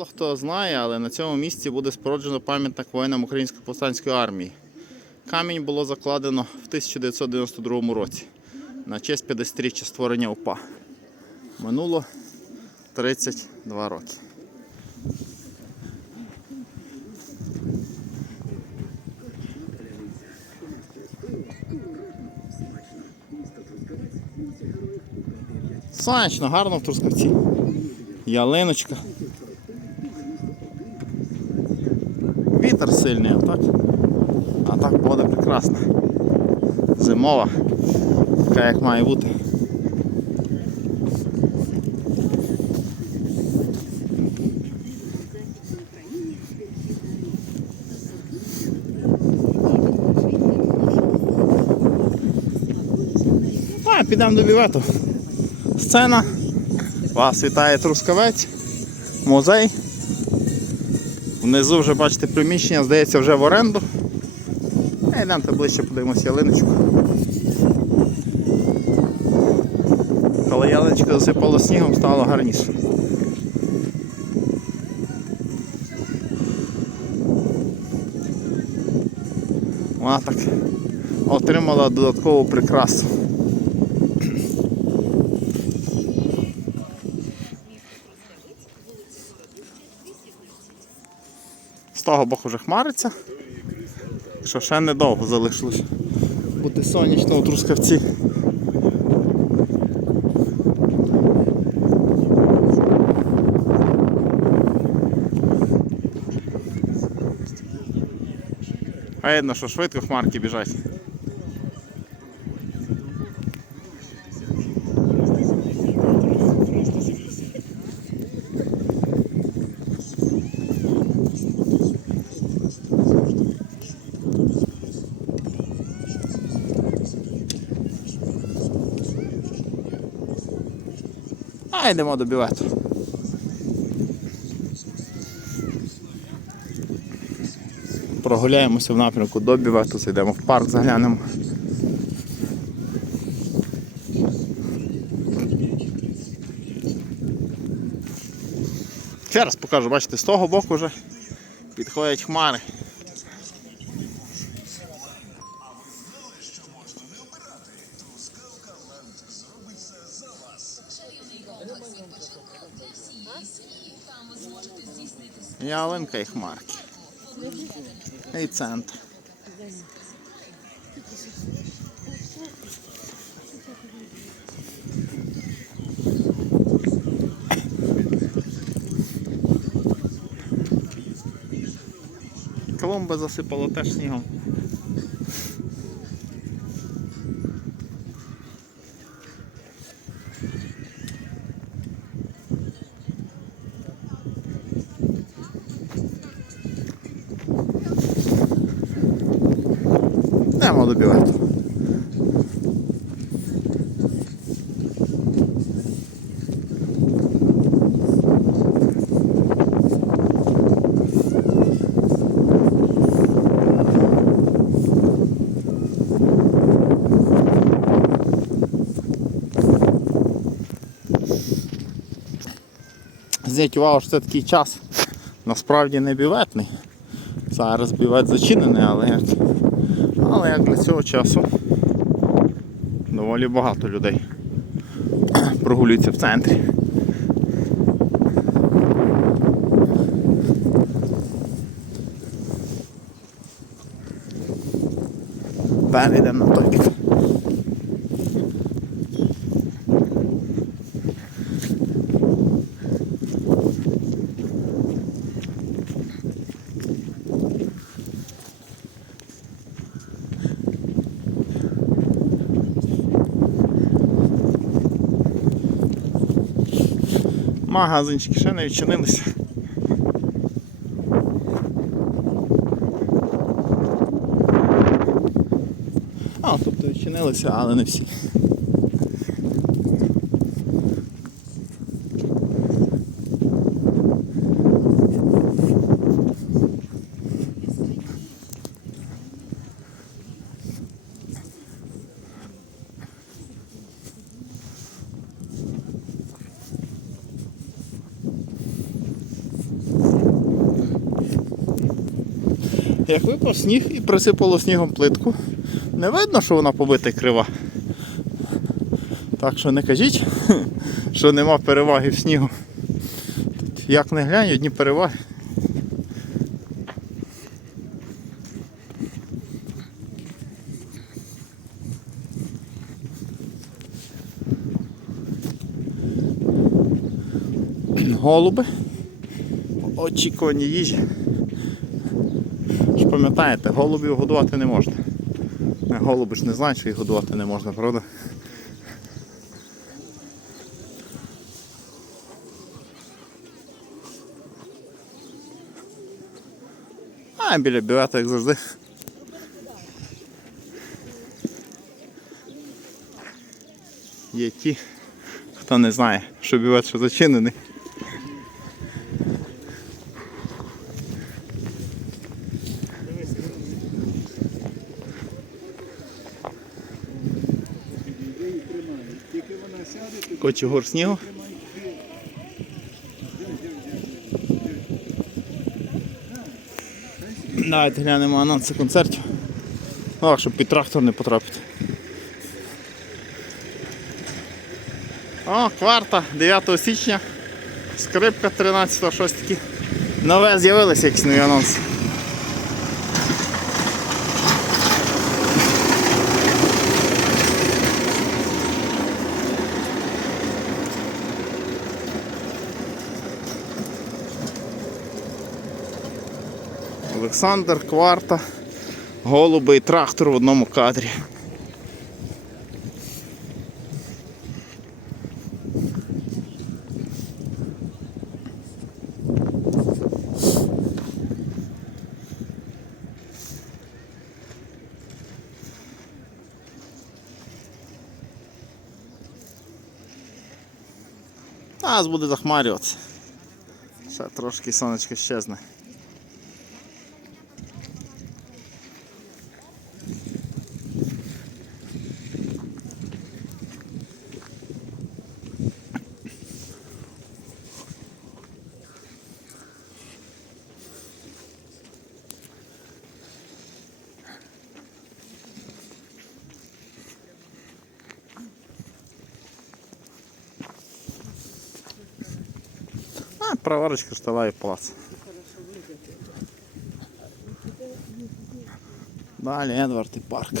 Мало хто знає, але на цьому місці буде споруджено пам'ятник воїнам Української повстанської армії. Камінь було закладено в 1992 році на честь 50-річчя створення УПА. Минуло 32 роки. Сонячно, гарно в Трускавці. Ялиночка. Вітер сильний, а так. А так погода прекрасна. Зимова. Така як має бути. А, підемо до бювету. Сцена. Вас вітає Трускавець, музей. Внизу вже бачите приміщення, здається, вже в оренду. А йдемте ближче, подивимося ялиночку. Коли ялиночка засипала снігом, стало гарніше. Вона так отримала додаткову прикрасу. З того боку вже хмариться. Що ще недовго залишилось. Бути сонячно у Трускавці. Видно, що швидко хмарки біжать. А йдемо до бювету. Прогуляємося в напрямку до бювету, зайдемо в парк, заглянемо. Ще раз покажу, бачите, з того боку вже підходять хмари. Ялинка і хмарки. І центр. Коломба засипала теж снігом. Йдемо до бювету. Зверніть увагу, що це такий час насправді не бюветний. Зараз бювет зачинений, але але як для цього часу доволі багато людей прогулюється в центрі. Перейдемо на той бік. Магазинчики ще не відчинилися. А, тобто відчинилися, але не всі. Як випав сніг і присипало снігом плитку, не видно, що вона побита крива. Так що не кажіть, що нема переваги в снігу. Тут як не глянь, одні переваги. Голуби. Очікувані їжі. Пам'ятаєте, голубів годувати не можна. Е, Голуби ж не знають, що їх годувати не можна, правда? А, біля бювета, як завжди. Є ті, хто не знає, що бювет що зачинений. То снігу. Давайте глянемо анонси концертів. Ну, щоб під трактор не потрапити. О, кварта 9 січня. Скрипка 13-го, щось таке. Нове з'явилося якийсь новий анонс. Олександр, кварта, голуби і трактор в одному кадрі. Зараз буде захмарюватися. Ще трошки сонечко щезне. Проварочка стола и плац. Далее Эдвард и парк.